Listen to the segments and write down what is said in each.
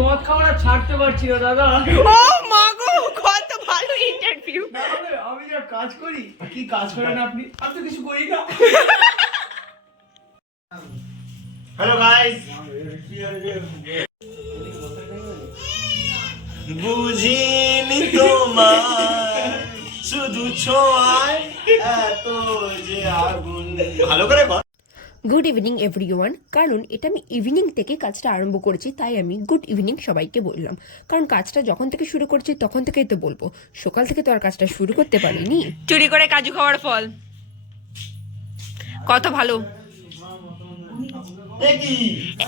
মদ খাওয়া ছাড়তে পারছি না দাদা। ও মা গো, কত ভালো ইন্টারভিউ। আমি যা কাজ করি, কি কাজ করেন আপনি? আমি তো কিছু করি না। হ্যালো গাইস, বুঝিনি তোমার শুধু ছোঁয়ায় এত যে আগুন। ভালো করে বল। Good evening everyone. কারণ এটা আমি ইভিনিং থেকে কাজটা আরম্ভ করেছি, তাই আমি গুড ইভিনিং সবাইকে বললাম। কারণ কাজটা যখন থেকে শুরু করছি তখন থেকেই তো বলবো, সকাল থেকে তো আর কাজটা শুরু করতে পারিনি। চুরি করে কাজু খাওয়ার ফল কত ভালো। কি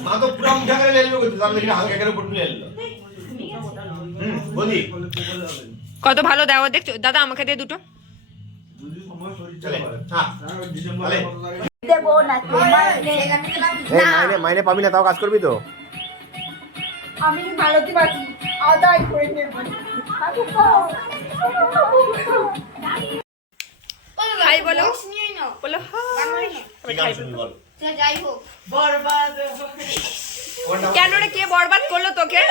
মা তো পুরো মুঠা করে লেলো কইতো, আমি দেখি হালকা করে পুটু লেলো। বলি কত ভালো দেওয়া দেখছো দাদা, আমাকে দিয়ে দুটো। চলে হ্যাঁ চলে দেবো না মাইনে মাইনে পাবি না, তাও কাজ করবি তো। আমি ভালোতে বাকি আদায় করে নেব। হাই বলো, বলো হাই। কি গান শুনবি বল। যাই হোক বরবাদ। কেন রে, কে বরবাদ করলো তোকে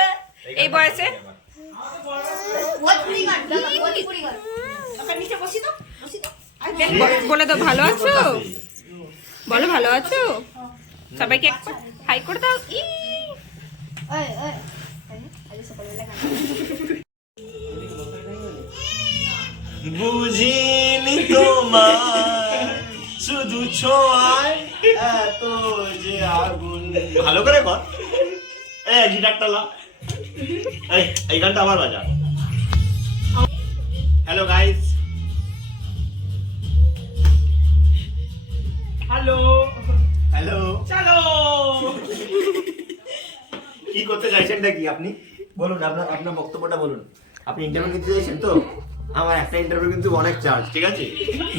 এই বয়সে? বলে তো ভালো আছো, বলো ভালো আছো, সবাইকে হাই করে দাও। বুঝিনি তোমার শুধু ছোঁয়ায় এত যে আগুন। ভালো করে বল। এই গিটারটা লা, এই গানটা আবার বাজা। Hello guys, hello hello. চলো। কি করতে চাইছেন নাকি আপনি? বলুন, আপনার আপনার বক্তব্যটা বলুন। আপনি ইন্টারভিউ নিতে চাইছেন তো? আমার একটা ইন্টারভিউ কিন্তু অনেক চার্জ, ঠিক আছে?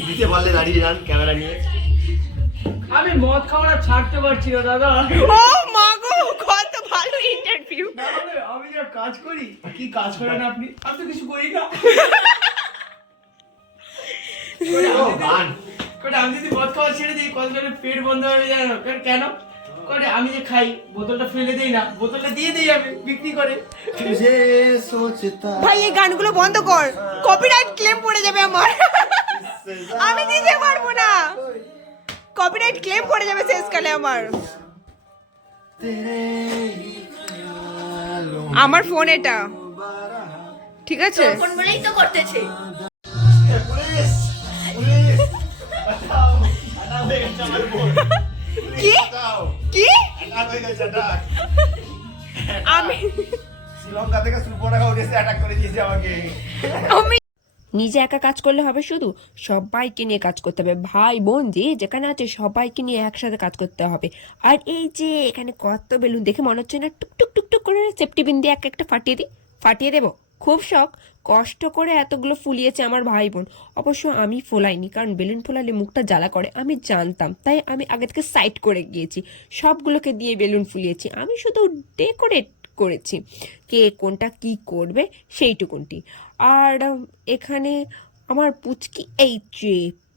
দিতে পারলে দাঁড়িয়ে যান ক্যামেরা নিয়ে। আমি মদ খাওয়া ছাড়তে পারছি না দাদা। ও মা গো, কত ভালো ইন্টারভিউ। আমি যা কাজ করি, কি কাজ করেন আপনি? আমি তো কিছু করি না। ও গান আমি যদি মদ খাওয়া ছেড়ে দিই, কত পেট বন্ধ হয়ে যায় না। কেন? আমি যে খাই, বোতলটা ফেলে দেই না, বোতলটা দিয়ে দেই আমি বিক্রি করে। ভাই এই গানগুলো বন্ধ কর, কপিরাইট ক্লেম পড়ে যাবে আমার। আমি দিতে পারবো না, কপিরাইট ক্লেম পড়ে যাবে শেষকালে আমার। আমার ফোন এটা, ঠিক আছে? ফোন বলেই তো করতেছে। পুলিশ পুলিশ বাঁচাও, আটা হয়ে গেছে আমার বোন। কি কি আটা হয়ে গেছে, অ্যাটাক। আমি শ্রীলঙ্কা থেকে সুপর্ণা উঠেছে, অ্যাটাক করে দিয়েছে আমাকে। আমি নিজে একা কাজ করলে হবে? শুধু সবাইকে নিয়ে কাজ করতে হবে, ভাই বোন যে যেখানে আছে সবাইকে নিয়ে একসাথে কাজ করতে হবে। আর এই যে এখানে কত বেলুন দেখে মনে হচ্ছে না টুকটুক টুকটুক করে সেফটি পিন দিয়ে এক একটা ফাটিয়ে দেবো। খুব শখ, কষ্ট করে এতগুলো ফুলিয়েছে আমার ভাই বোন। অবশ্য আমি ফোলাইনি, কারণ বেলুন ফোলালে মুখটা জ্বালা করে আমি জানতাম, তাই আমি আগে থেকে সাইড করে গিয়েছি। সবগুলোকে দিয়ে বেলুন ফুলিয়েছি, আমি শুধু ডেকোরেট করেছি, কে কোনটা কি করবে সেইটুকুনটি। আর এখানে আমার পুচকি, এই যে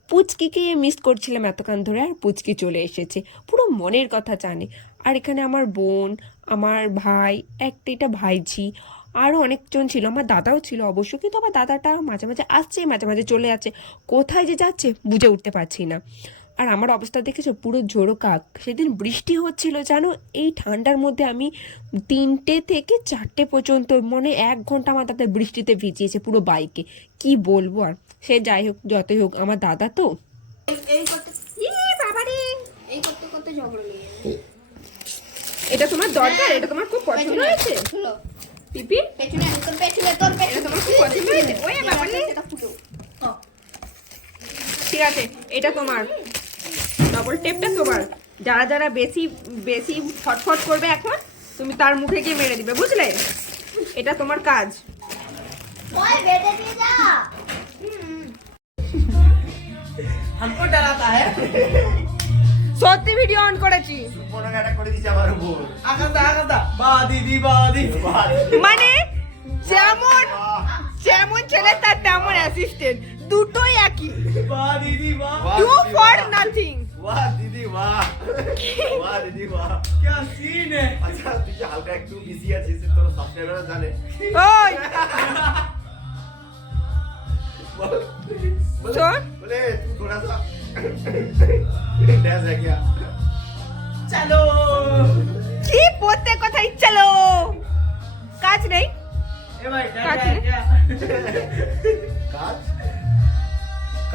পুচকিকে মিস করছিলাম এতক্ষণ ধরে, আর পুচকি চলে এসেছে, পুরো মনের কথা জানে। আর এখানে আমার বোন, আমার ভাই, এটা ভাইঝি, আরও অনেকজন ছিল, আমার দাদাও ছিল অবশ্য, কিন্তু আমার দাদাটা মাঝে মাঝে আসছে মাঝে মাঝে চলে যাচ্ছে, কোথায় যে যাচ্ছে বুঝে উঠতে পারছি না। আর আমার অবস্থা দেখেছো, পুরো ঝোড়ো কাক। সেদিন বৃষ্টি হচ্ছিল জানো, এই ঠান্ডার মধ্যে আমি 3টে থেকে 4টে পর্যন্ত, 1 ঘন্টা আমার দাদা বৃষ্টিতে ভিজিয়েছে পুরো বাইকে। কি বলবো আর, সে যাই হোক যতই হোক আমার দাদা তো। করতে ঝগড়া লেগে এটা তোমার দরকার, এটা তোমার খুব পছন্দ হয়েছে পিপি, পেছনে তোর পেছনে তোর এটা তোমার খুব পছন্দ হয়েছে। ওই বাবা রে, এটা ফুটো। ঠিক আছে এটা তোমার, ডবল টেপটা তোমার। যারা যারা বেশি বেশি ফটফট করবে এখন, তুমি তার মুখে গিয়ে মেরে দিবে, বুঝলে? এটা তোমার কাজ। ওই বেঁধে দিয়ে যা। हमको डराता है। সত্যি ভিডিও অন করেছি, সুপর্ণাকে অ্যাটাক করে দিয়েছে আমার উপর। আগাতা বা দিদি বা দিদি। মানে যেমন যেমন ছেলে তার তেমন অ্যাসিস্ট্যান্ট, দুটোই একই। বা দিদি বা। Do for nothing. वाह दीदी वाह, वाह दीदी वाह। क्या सीन है। अच्छा तुझे হালকা একটু বিজি আছি, তোর সাবস্ক্রাইবাররা জানে। ওই बोल শোন, बोले तू थोड़ा सा डैश है क्या? চলো কি প্রত্যেক কথাই চলো, কাজ নেই। এ ভাই কাজ টাটা, নেই। কাজ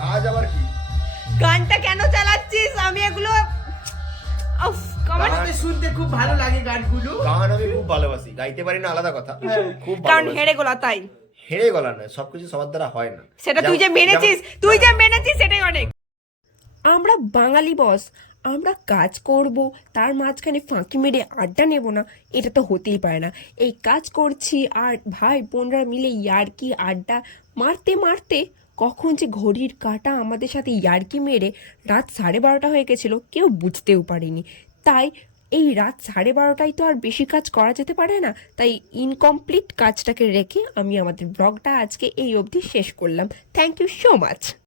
কাজ আবার কি? গানটা কেন চালাচ্ছিস? আমি এগুলো উফ, কমান। আমাকে শুনতে খুব ভালো লাগে গানগুলো। গান আমি খুব ভালোবাসি, গাইতে পারি না আলাদা কথা, খুব কারণ ভালোবাসি। হেরে গোলা, তাই। হেরে গলা নয়, সবকিছু সবার দ্বারা হয় না। সেটা তুই যে মেনেছিস, সেটাই অনেক। আমরা বাঙালি বস, আমরা কাজ করব, তার মাঝখানে ফাঁকি মেরে আড্ডা নেব না, এটা তো হতেই পারে না। এই কাজ করছি আর ভাই বোনরা মিলে ইয়ার্কি আড্ডা মারতে মারতে কখন যে ঘড়ির কাঁটা আমাদের সাথে ইয়ার্কি মেরে রাত 12:30 হয়ে গেছিল, কেউ বুঝতেও পারেনি। তাই এই রাত 12:30টায় তো আর বেশি কাজ করা যেতে পারে না, তাই ইনকমপ্লিট কাজটাকে রেখে আমি আমাদের ব্লগটা আজকে এই অবধি শেষ করলাম। Thank you so much.